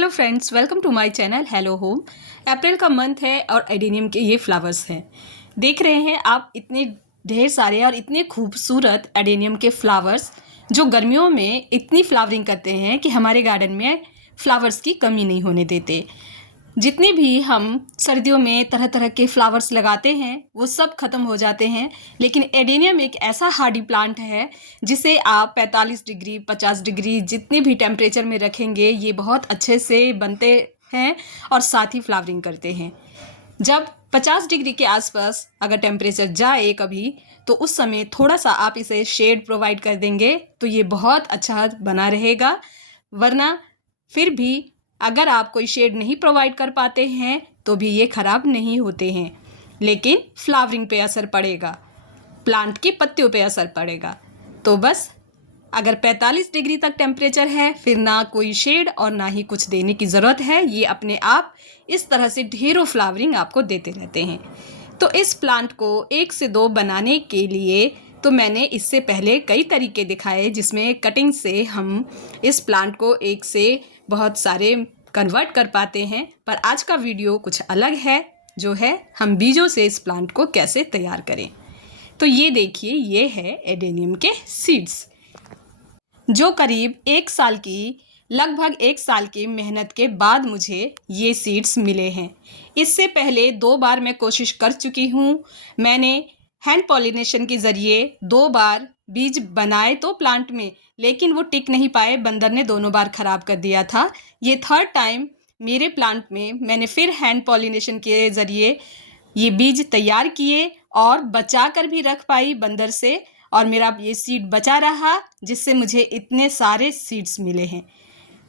Hello friends, welcome to my channel hello home. April का month है और adenium के ये फ्लावर्स हैं। देख रहे हैं आप इतने ढेर सारे और इतने खूबसूरत एडेनियम के फ्लावर्स जो गर्मियों में इतनी फ्लावरिंग करते हैं कि हमारे गार्डन में फ्लावर्स की कमी नहीं होने देते। जितने भी हम सर्दियों में तरह तरह के फ्लावर्स लगाते हैं वो सब ख़त्म हो जाते हैं, लेकिन एडेनियम एक ऐसा हार्डी प्लांट है जिसे आप 45 डिग्री 50 डिग्री जितने भी टेम्परेचर में रखेंगे ये बहुत अच्छे से बनते हैं और साथ ही फ्लावरिंग करते हैं। जब 50 डिग्री के आसपास अगर टेम्परेचर जाए कभी, तो उस समय थोड़ा सा आप इसे शेड प्रोवाइड कर देंगे तो ये बहुत अच्छा बना रहेगा। वरना फिर भी अगर आप कोई शेड नहीं प्रोवाइड कर पाते हैं तो भी ये ख़राब नहीं होते हैं, लेकिन फ्लावरिंग पे असर पड़ेगा, प्लांट की पत्तियों पे असर पड़ेगा। तो बस अगर 45 डिग्री तक टेम्परेचर है फिर ना कोई शेड और ना ही कुछ देने की ज़रूरत है, ये अपने आप इस तरह से ढेरों फ्लावरिंग आपको देते रहते हैं। तो इस प्लांट को 1 से 2 बनाने के लिए तो मैंने इससे पहले कई तरीके दिखाए जिसमें कटिंग से हम इस प्लांट को एक से बहुत सारे कन्वर्ट कर पाते हैं, पर आज का वीडियो कुछ अलग है, जो है हम बीजों से इस प्लांट को कैसे तैयार करें। तो ये देखिए, ये है एडेनियम के सीड्स जो करीब लगभग एक साल की मेहनत के बाद मुझे ये सीड्स मिले हैं। इससे पहले 2 बार मैं कोशिश कर चुकी हूँ। मैंने हैंड पॉलिनेशन के ज़रिए 2 बार बीज बनाए तो प्लांट में, लेकिन वो टिक नहीं पाए, बंदर ने दोनों बार ख़राब कर दिया था। ये थर्ड टाइम मेरे प्लांट में मैंने फिर हैंड पॉलिनेशन के ज़रिए ये बीज तैयार किए और बचा कर भी रख पाई बंदर से, और मेरा ये सीड बचा रहा जिससे मुझे इतने सारे सीड्स मिले हैं।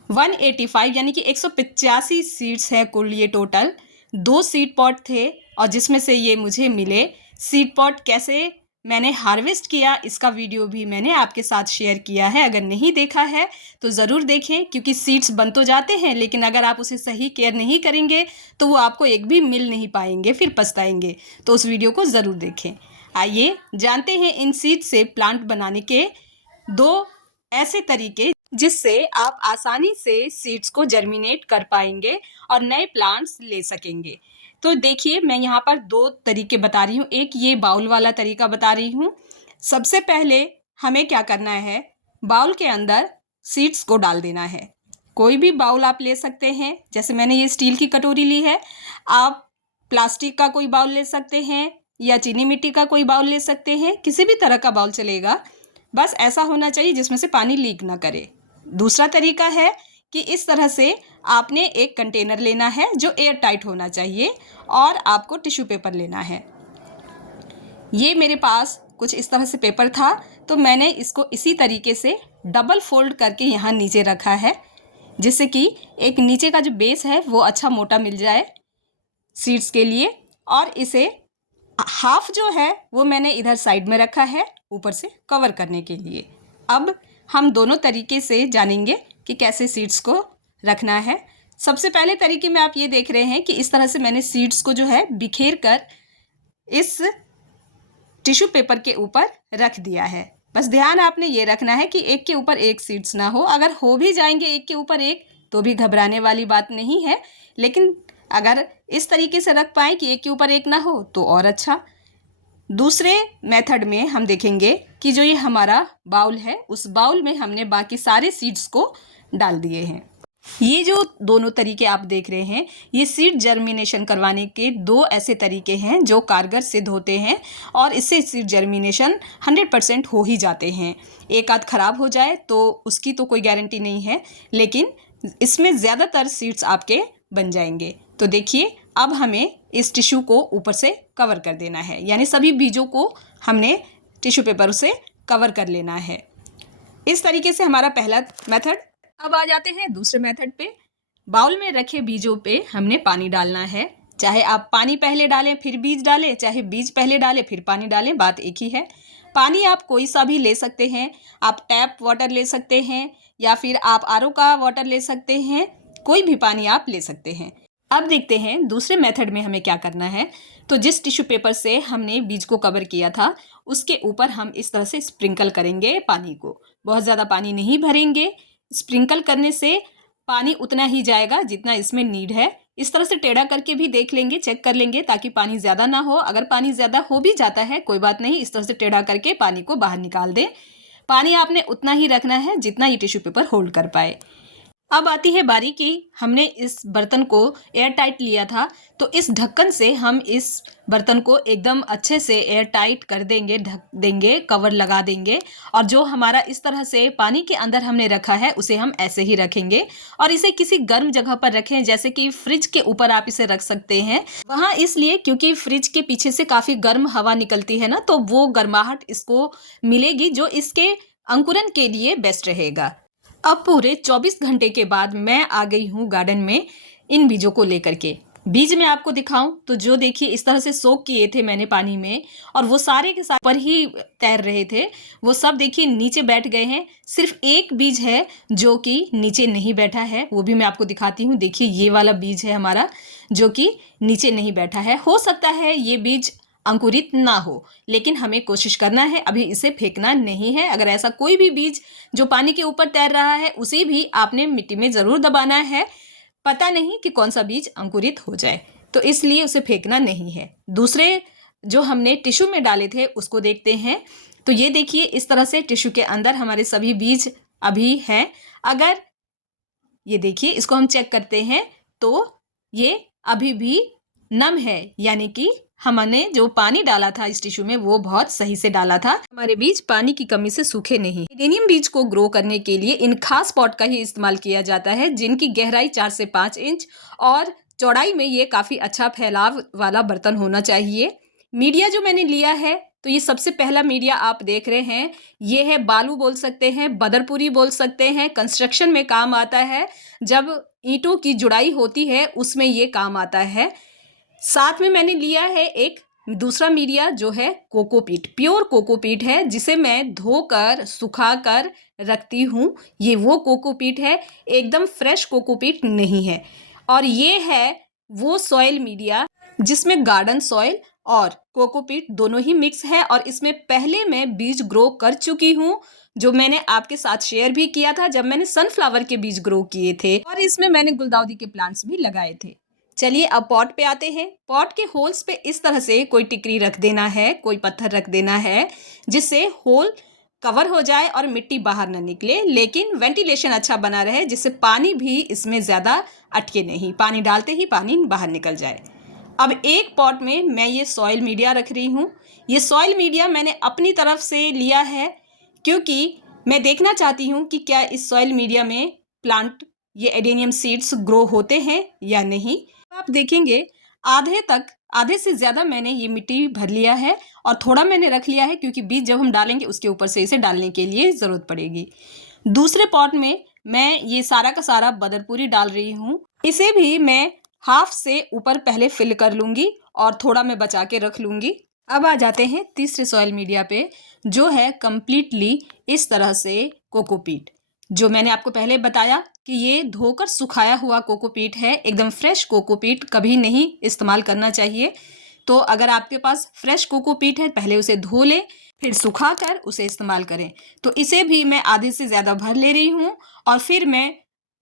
185 यानी कि 185 सीड्स हैं कुल ये टोटल। 2 सीड पॉट थे और जिसमें से ये मुझे मिले। सीड पॉट कैसे मैंने हार्वेस्ट किया इसका वीडियो भी मैंने आपके साथ शेयर किया है, अगर नहीं देखा है तो ज़रूर देखें, क्योंकि सीड्स बन तो जाते हैं लेकिन अगर आप उसे सही केयर नहीं करेंगे तो वो आपको एक भी मिल नहीं पाएंगे, फिर पछताएंगे। तो उस वीडियो को ज़रूर देखें। आइए जानते हैं इन सीड से प्लांट बनाने के 2 ऐसे तरीके जिससे आप आसानी से सीड्स को जर्मिनेट कर पाएंगे और नए प्लांट्स ले सकेंगे। तो देखिए, मैं यहाँ पर 2 तरीके बता रही हूँ। एक ये बाउल वाला तरीका बता रही हूँ। सबसे पहले हमें क्या करना है, बाउल के अंदर सीड्स को डाल देना है। कोई भी बाउल आप ले सकते हैं, जैसे मैंने ये स्टील की कटोरी ली है, आप प्लास्टिक का कोई बाउल ले सकते हैं या चीनी मिट्टी का कोई बाउल ले सकते हैं, किसी भी तरह का बाउल चलेगा, बस ऐसा होना चाहिए जिसमें से पानी लीक ना करे। दूसरा तरीका है कि इस तरह से आपने एक कंटेनर लेना है जो एयर टाइट होना चाहिए और आपको टिश्यू पेपर लेना है। ये मेरे पास कुछ इस तरह से पेपर था तो मैंने इसको इसी तरीके से डबल फोल्ड करके यहाँ नीचे रखा है, जिससे कि एक नीचे का जो बेस है वो अच्छा मोटा मिल जाए सीड्स के लिए, और इसे हाफ जो है वो मैंने इधर साइड में रखा है ऊपर से कवर करने के लिए। अब हम दोनों तरीके से जानेंगे कि कैसे सीड्स को रखना है। सबसे पहले तरीके में आप ये देख रहे हैं कि इस तरह से मैंने सीड्स को जो है बिखेर कर इस टिश्यू पेपर के ऊपर रख दिया है। बस ध्यान आपने ये रखना है कि एक के ऊपर एक सीड्स ना हो। अगर हो भी जाएंगे एक के ऊपर एक तो भी घबराने वाली बात नहीं है, लेकिन अगर इस तरीके से रख पाएँ कि एक के ऊपर एक ना हो तो और अच्छा। दूसरे मेथड में हम देखेंगे कि जो ये हमारा बाउल है उस बाउल में हमने बाकी सारे सीड्स को डाल दिए हैं। ये जो दोनों तरीके आप देख रहे हैं ये सीड जर्मिनेशन करवाने के 2 ऐसे तरीके हैं जो कारगर सिद्ध होते हैं और इससे सीड जर्मिनेशन 100% हो ही जाते हैं। एक आध खराब हो जाए तो उसकी तो कोई गारंटी नहीं है, लेकिन इसमें ज़्यादातर सीड्स आपके बन जाएंगे। तो देखिए, अब हमें इस टिश्यू को ऊपर से कवर कर देना है, यानी सभी बीजों को हमने टिश्यू पेपर से कवर कर लेना है। इस तरीके से हमारा पहला मेथड। अब आ जाते हैं दूसरे मेथड पे। बाउल में रखे बीजों पे हमने पानी डालना है। चाहे आप पानी पहले डालें फिर बीज डालें, चाहे बीज पहले डालें फिर पानी डालें, बात एक ही है। पानी आप कोई सा भी ले सकते हैं, आप टैप वाटर ले सकते हैं या फिर आप आरओ का वाटर ले सकते हैं, कोई भी पानी आप ले सकते हैं। अब देखते हैं दूसरे मेथड में हमें क्या करना है। तो जिस टिश्यू पेपर से हमने बीज को कवर किया था उसके ऊपर हम इस तरह से स्प्रिंकल करेंगे पानी को। बहुत ज़्यादा पानी नहीं भरेंगे। स्प्रिंकल करने से पानी उतना ही जाएगा जितना इसमें नीड है। इस तरह से टेढ़ा करके भी देख लेंगे, चेक कर लेंगे ताकि पानी ज़्यादा ना हो। अगर पानी ज़्यादा हो भी जाता है कोई बात नहीं, इस तरह से टेढ़ा करके पानी को बाहर निकाल दें। पानी आपने उतना ही रखना है जितना ये टिश्यू पेपर होल्ड कर पाए। अब आती है बारी कि हमने इस बर्तन को एयर टाइट लिया था, तो इस ढक्कन से हम इस बर्तन को एकदम अच्छे से एयर टाइट कर देंगे, ढक देंगे, कवर लगा देंगे। और जो हमारा इस तरह से पानी के अंदर हमने रखा है उसे हम ऐसे ही रखेंगे और इसे किसी गर्म जगह पर रखें, जैसे कि फ्रिज के ऊपर आप इसे रख सकते हैं। वहाँ इसलिए क्योंकि फ्रिज के पीछे से काफ़ी गर्म हवा निकलती है ना, तो वो गर्माहट इसको मिलेगी जो इसके अंकुरन के लिए बेस्ट रहेगा। अब पूरे 24 घंटे के बाद मैं आ गई हूँ गार्डन में इन बीजों को लेकर के। बीज मैं आपको दिखाऊं तो जो देखिए इस तरह से सोक किए थे मैंने पानी में, और वो सारे के सारे ऊपर ही तैर रहे थे, वो सब देखिए नीचे बैठ गए हैं। सिर्फ एक बीज है जो कि नीचे नहीं बैठा है, वो भी मैं आपको दिखाती हूँ। देखिए ये वाला बीज है हमारा जो कि नीचे नहीं बैठा है। हो सकता है ये बीज अंकुरित ना हो, लेकिन हमें कोशिश करना है, अभी इसे फेंकना नहीं है। अगर ऐसा कोई भी बीज जो पानी के ऊपर तैर रहा है उसे भी आपने मिट्टी में ज़रूर दबाना है। पता नहीं कि कौन सा बीज अंकुरित हो जाए, तो इसलिए उसे फेंकना नहीं है। दूसरे जो हमने टिश्यू में डाले थे उसको देखते हैं। तो ये देखिए इस तरह से टिश्यू के अंदर हमारे सभी बीज अभी हैं। अगर ये देखिए इसको हम चेक करते हैं तो ये अभी भी नम है, यानी कि हमने जो पानी डाला था इस टिश्यू में वो बहुत सही से डाला था। हमारे बीज पानी की कमी से सूखे नहीं। एडेनियम बीज को ग्रो करने के लिए इन खास पॉट का ही इस्तेमाल किया जाता है, जिनकी गहराई 4 से 5 इंच और चौड़ाई में ये काफ़ी अच्छा फैलाव वाला बर्तन होना चाहिए। मीडिया जो मैंने लिया है, तो ये सबसे पहला मीडिया आप देख रहे हैं, ये है बालू बोल सकते हैं, बदरपुरी बोल सकते हैं। कंस्ट्रक्शन में काम आता है, जब ईंटों की जुड़ाई होती है उसमें ये काम आता है। साथ में मैंने लिया है एक दूसरा मीडिया जो है कोकोपीट, प्योर कोकोपीट है, जिसे मैं धोकर सुखाकर रखती हूँ। ये वो कोकोपीट है, एकदम फ्रेश कोकोपीट नहीं है। और ये है वो सॉइल मीडिया जिसमें गार्डन सॉइल और कोकोपीट दोनों ही मिक्स है, और इसमें पहले मैं बीज ग्रो कर चुकी हूँ, जो मैंने आपके साथ शेयर भी किया था जब मैंने सनफ्लावर के बीज ग्रो किए थे, और इसमें मैंने गुलदाउदी के प्लांट्स भी लगाए थे। चलिए अब पॉट पे आते हैं। पॉट के होल्स पे इस तरह से कोई टिकरी रख देना है, कोई पत्थर रख देना है, जिससे होल कवर हो जाए और मिट्टी बाहर ना निकले, लेकिन वेंटिलेशन अच्छा बना रहे, जिससे पानी भी इसमें ज़्यादा अटके नहीं, पानी डालते ही पानी बाहर निकल जाए। अब एक पॉट में मैं ये सॉइल मीडिया रख रही हूँ। ये सॉइल मीडिया मैंने अपनी तरफ से लिया है, क्योंकि मैं देखना चाहती हूँ कि क्या इस सॉइल मीडिया में प्लांट ये एडेनियम सीड्स ग्रो होते हैं या नहीं। आप देखेंगे आधे से ज़्यादा मैंने ये मिट्टी भर लिया है, और थोड़ा मैंने रख लिया है क्योंकि बीज जब हम डालेंगे उसके ऊपर से इसे डालने के लिए ज़रूरत पड़ेगी। दूसरे पॉट में मैं ये सारा का सारा बदरपुरी डाल रही हूँ। इसे भी मैं हाफ से ऊपर पहले फिल कर लूँगी और थोड़ा मैं बचा के रख लूँगी। अब आ जाते हैं तीसरे सॉइल मीडिया पे, जो है कम्प्लीटली इस तरह से कोकोपीट, जो मैंने आपको पहले बताया कि ये धोकर सुखाया हुआ कोकोपीट है। एकदम फ्रेश कोकोपीट कभी नहीं इस्तेमाल करना चाहिए। तो अगर आपके पास फ्रेश कोकोपीट है, पहले उसे धो लें, फिर सुखाकर उसे इस्तेमाल करें। तो इसे भी मैं आधे से ज़्यादा भर ले रही हूँ, और फिर मैं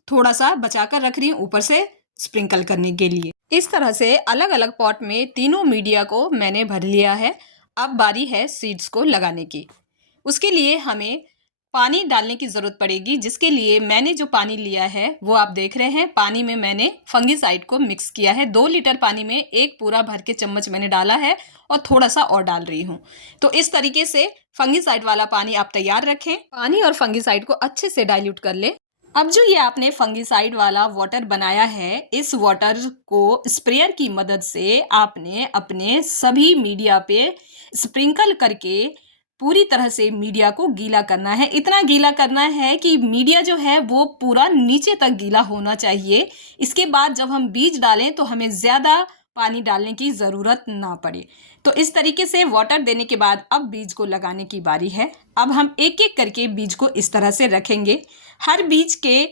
थोड़ा सा बचा कर रख रही हूँ ऊपर से स्प्रिंकल करने के लिए। इस तरह से अलग अलग पॉट में तीनों मीडिया को मैंने भर लिया है। अब बारी है सीड्स को लगाने की। उसके लिए हमें पानी डालने की ज़रूरत पड़ेगी, जिसके लिए मैंने जो पानी लिया है वो आप देख रहे हैं। पानी में मैंने फंगिसाइड को मिक्स किया है। 2 लीटर पानी में एक पूरा भर के चम्मच मैंने डाला है, और थोड़ा सा और डाल रही हूँ। तो इस तरीके से फंगिसाइड वाला पानी आप तैयार रखें। पानी और फंगिसाइड को अच्छे से डाइल्यूट कर लें। अब जो ये आपने फंगिसाइड वाला वाटर बनाया है, इस वाटर को स्प्रेयर की मदद से आपने अपने सभी मीडिया पे स्प्रिंकल करके पूरी तरह से मीडिया को गीला करना है। इतना गीला करना है कि मीडिया जो है वो पूरा नीचे तक गीला होना चाहिए। इसके बाद जब हम बीज डालें तो हमें ज़्यादा पानी डालने की ज़रूरत ना पड़े। तो इस तरीके से वाटर देने के बाद अब बीज को लगाने की बारी है। अब हम एक एक करके बीज को इस तरह से रखेंगे। हर बीज के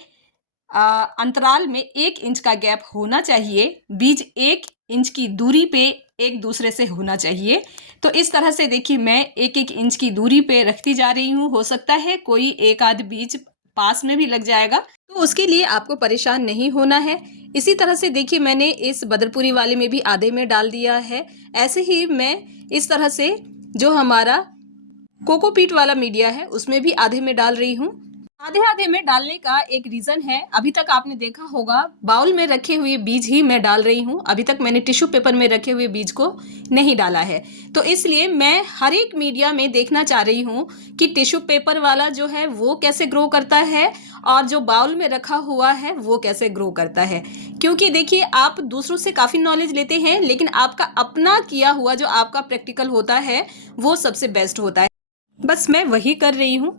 अंतराल में 1 इंच का गैप होना चाहिए। बीज 1 इंच की दूरी पे एक दूसरे से होना चाहिए। तो इस तरह से देखिए मैं 1-1 इंच की दूरी पे रखती जा रही हूँ। हो सकता है कोई एक आध बीज पास में भी लग जाएगा, तो तो उसके लिए आपको परेशान नहीं होना है। इसी तरह से देखिए मैंने इस बदरपुरी वाले में भी आधे में डाल दिया है। ऐसे ही मैं इस तरह से जो हमारा कोकोपीट वाला मीडिया है उसमें भी आधे में डाल रही हूँ। आधे आधे में डालने का एक रीज़न है, अभी तक आपने देखा होगा बाउल में रखे हुए बीज ही मैं डाल रही हूँ। अभी तक मैंने टिश्यू पेपर में रखे हुए बीज को नहीं डाला है। तो इसलिए मैं हर एक मीडिया में देखना चाह रही हूँ कि टिश्यू पेपर वाला जो है वो कैसे ग्रो करता है और जो बाउल में रखा हुआ है वो कैसे ग्रो करता है। क्योंकि देखिए आप दूसरों से काफ़ी नॉलेज लेते हैं, लेकिन आपका अपना किया हुआ जो आपका प्रैक्टिकल होता है वो सबसे बेस्ट होता है। बस मैं वही कर रही हूँ।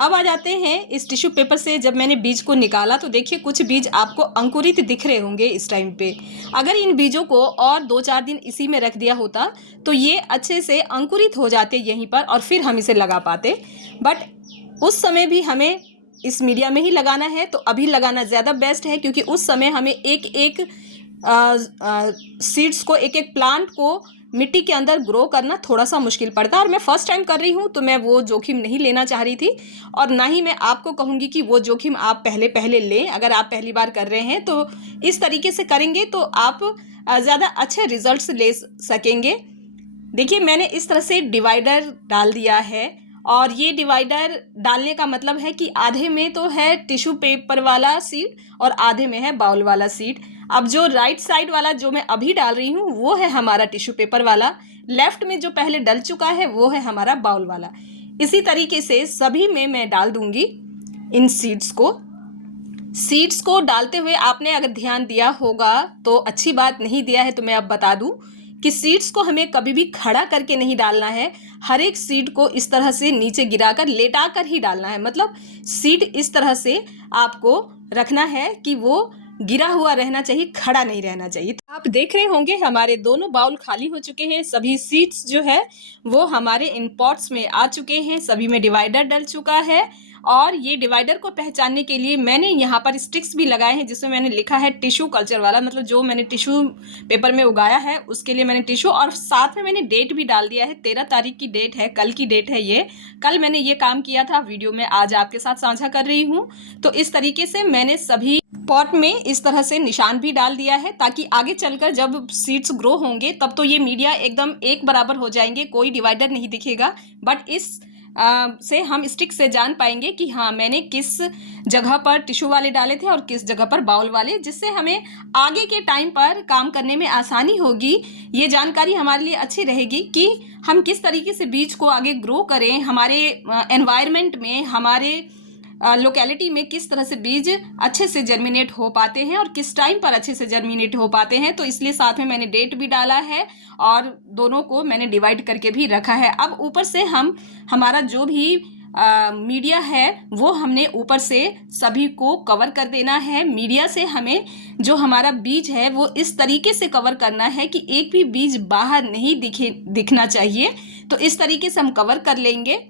अब आ जाते हैं इस टिश्यू पेपर से जब मैंने बीज को निकाला तो देखिए कुछ बीज आपको अंकुरित दिख रहे होंगे इस टाइम पे। अगर इन बीजों को और 2-4 दिन इसी में रख दिया होता तो ये अच्छे से अंकुरित हो जाते यहीं पर और फिर हम इसे लगा पाते। बट उस समय भी हमें इस मीडिया में ही लगाना है, तो अभी लगाना ज़्यादा बेस्ट है क्योंकि उस समय हमें एक एक सीड्स को, एक एक प्लांट को मिट्टी के अंदर ग्रो करना थोड़ा सा मुश्किल पड़ता है। और मैं फर्स्ट टाइम कर रही हूँ तो मैं वो जोखिम नहीं लेना चाह रही थी और ना ही मैं आपको कहूँगी कि वो जोखिम आप पहले पहले लें। अगर आप पहली बार कर रहे हैं तो इस तरीके से करेंगे तो आप ज़्यादा अच्छे रिजल्ट्स ले सकेंगे। देखिए मैंने इस तरह से डिवाइडर डाल दिया है और ये डिवाइडर डालने का मतलब है कि आधे में तो है टिश्यू पेपर वाला सीड और आधे में है बाउल वाला सीड। अब जो राइट साइड वाला जो मैं अभी डाल रही हूँ वो है हमारा टिश्यू पेपर वाला, लेफ्ट में जो पहले डल चुका है वो है हमारा बाउल वाला। इसी तरीके से सभी में मैं डाल दूंगी इन सीड्स को। सीड्स को डालते हुए आपने अगर ध्यान दिया होगा तो अच्छी बात, नहीं दिया है तो मैं अब बता दूं कि सीड्स को हमें कभी भी खड़ा करके नहीं डालना है। हर एक सीड को इस तरह से नीचे गिराकर लेटाकर ही डालना है। मतलब सीड इस तरह से आपको रखना है कि वो गिरा हुआ रहना चाहिए, खड़ा नहीं रहना चाहिए। तो आप देख रहे होंगे हमारे दोनों बाउल खाली हो चुके हैं। सभी सीड्स जो है वो हमारे इन पॉट्स में आ चुके हैं। सभी में डिवाइडर डल चुका है और ये डिवाइडर को पहचानने के लिए मैंने यहाँ पर स्टिक्स भी लगाए हैं जिसमें मैंने लिखा है टिश्यू कल्चर वाला। मतलब जो मैंने टिश्यू पेपर में उगाया है उसके लिए मैंने टिश्यू, और साथ में मैंने डेट भी डाल दिया है। 13 तारीख की डेट है, कल की डेट है ये। कल मैंने ये काम किया था, वीडियो में आज आपके साथ साझा कर रही हूँ। तो इस तरीके से मैंने सभी पॉट में इस तरह से निशान भी डाल दिया है ताकि आगे चलकर जब सीड्स ग्रो होंगे तब तो ये मीडिया एकदम एक बराबर हो जाएंगे, कोई डिवाइडर नहीं दिखेगा। बट इस से हम स्टिक से जान पाएंगे कि हाँ मैंने किस जगह पर टिश्यू वाले डाले थे और किस जगह पर बाउल वाले, जिससे हमें आगे के टाइम पर काम करने में आसानी होगी। ये जानकारी हमारे लिए अच्छी रहेगी कि हम किस तरीके से बीज को आगे ग्रो करें, हमारे एनवायरनमेंट में, हमारे लोकेलिटी में किस तरह से बीज अच्छे से जर्मिनेट हो पाते हैं और किस टाइम पर अच्छे से जर्मिनेट हो पाते हैं। तो इसलिए साथ में मैंने डेट भी डाला है और दोनों को मैंने डिवाइड करके भी रखा है। अब ऊपर से हम हमारा जो भी मीडिया है वो हमने ऊपर से सभी को कवर कर देना है। मीडिया से हमें जो हमारा बीज है वो इस तरीके से कवर करना है कि एक भी बीज बाहर नहीं दिखना चाहिए। तो इस तरीके से हम कवर कर लेंगे।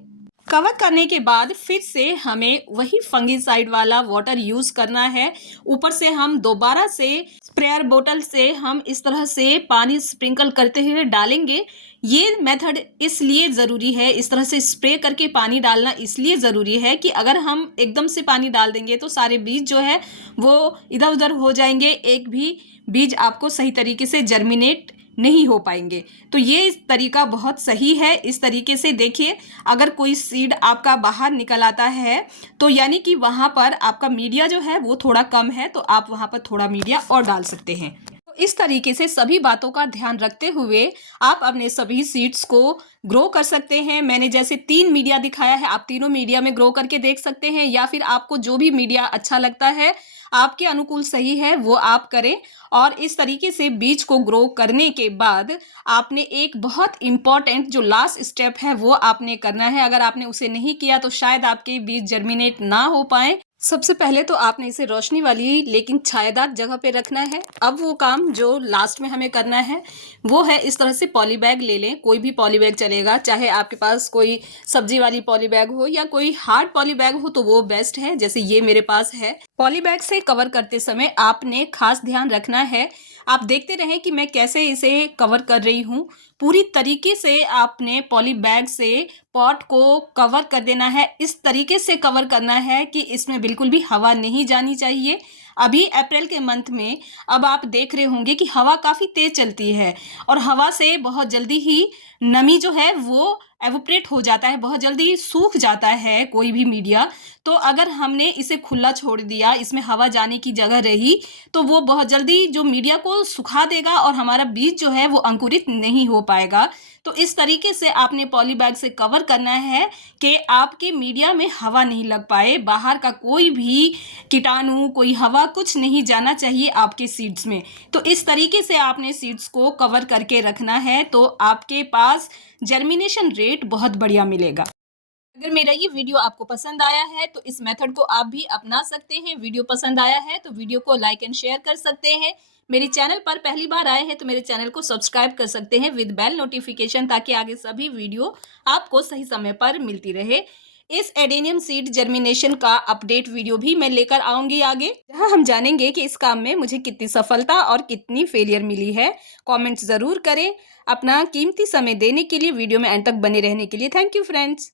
कवर करने के बाद फिर से हमें वही फंगिसाइड वाला वाटर यूज़ करना है। ऊपर से हम दोबारा से स्प्रेयर बोतल से हम इस तरह से पानी स्प्रिंकल करते हुए डालेंगे। ये मेथड इसलिए ज़रूरी है, इस तरह से स्प्रे करके पानी डालना इसलिए ज़रूरी है कि अगर हम एकदम से पानी डाल देंगे तो सारे बीज जो है वो इधर उधर हो जाएंगे, एक भी बीज आपको सही तरीके से जर्मिनेट नहीं हो पाएंगे। तो ये तरीका बहुत सही है। इस तरीके से देखिए, अगर कोई सीड आपका बाहर निकल आता है तो यानी कि वहाँ पर आपका मीडिया जो है वो थोड़ा कम है, तो आप वहाँ पर थोड़ा मीडिया और डाल सकते हैं। तो इस तरीके से सभी बातों का ध्यान रखते हुए आप अपने सभी सीड्स को ग्रो कर सकते हैं। मैंने जैसे 3 मीडिया दिखाया है, आप तीनों मीडिया में ग्रो करके देख सकते हैं, या फिर आपको जो भी मीडिया अच्छा लगता है, आपके अनुकूल सही है, वो आप करें। और इस तरीके से बीज को ग्रो करने के बाद आपने एक बहुत इम्पॉर्टेंट जो लास्ट स्टेप है वो आपने करना है। अगर आपने उसे नहीं किया तो शायद आपके बीज जर्मिनेट ना हो पाए। सबसे पहले तो आपने इसे रोशनी वाली लेकिन छायादार जगह पे रखना है। अब वो काम जो लास्ट में हमें करना है वो है इस तरह से पॉली बैग ले लें, कोई भी पॉली बैग चलेगा, चाहे आपके पास कोई सब्जी वाली पॉली बैग हो या कोई हार्ड पॉली बैग हो तो वो बेस्ट है, जैसे ये मेरे पास है। पॉली बैग से कवर करते समय आपने खास ध्यान रखना है, आप देखते रहें कि मैं कैसे इसे कवर कर रही हूँ। पूरी तरीके से आपने पॉली बैग से पॉट को कवर कर देना है। इस तरीके से कवर करना है कि इसमें बिल्कुल भी हवा नहीं जानी चाहिए। अभी अप्रैल के मंथ में अब आप देख रहे होंगे कि हवा काफ़ी तेज़ चलती है और हवा से बहुत जल्दी ही नमी जो है वो एवोपरेट हो जाता है, बहुत जल्दी सूख जाता है कोई भी मीडिया। तो अगर हमने इसे खुला छोड़ दिया, इसमें हवा जाने की जगह रही, तो वो बहुत जल्दी जो मीडिया को सुखा देगा और हमारा बीज जो है वो अंकुरित नहीं हो पाएगा। तो इस तरीके से आपने पॉली बैग से कवर करना है कि आपके मीडिया में हवा नहीं लग पाए, बाहर का कोई भी कीटाणु, कोई हवा कुछ नहीं जाना चाहिए आपके सीड्स में। तो इस तरीके से आपने सीड्स को कवर करके रखना है, तो आपके पास जर्मिनेशन रेट बहुत बढ़िया मिलेगा। अगर मेरा ये वीडियो आपको पसंद आया है तो इस मेथड को आप भी अपना सकते हैं। वीडियो पसंद आया है तो वीडियो को लाइक एंड शेयर कर सकते हैं। मेरे चैनल पर पहली बार आए हैं तो मेरे चैनल को सब्सक्राइब कर सकते हैं विद बेल नोटिफिकेशन, ताकि आगे सभी वीडियो आपको सही समय पर मिलती रहे। इस एडेनियम सीड जर्मिनेशन का अपडेट वीडियो भी मैं लेकर आऊंगी आगे, जहां हम जानेंगे कि इस काम में मुझे कितनी सफलता और कितनी फेलियर मिली है। कमेंट्स ज़रूर करें। अपना कीमती समय देने के लिए, वीडियो में अंत तक बने रहने के लिए थैंक यू फ्रेंड्स।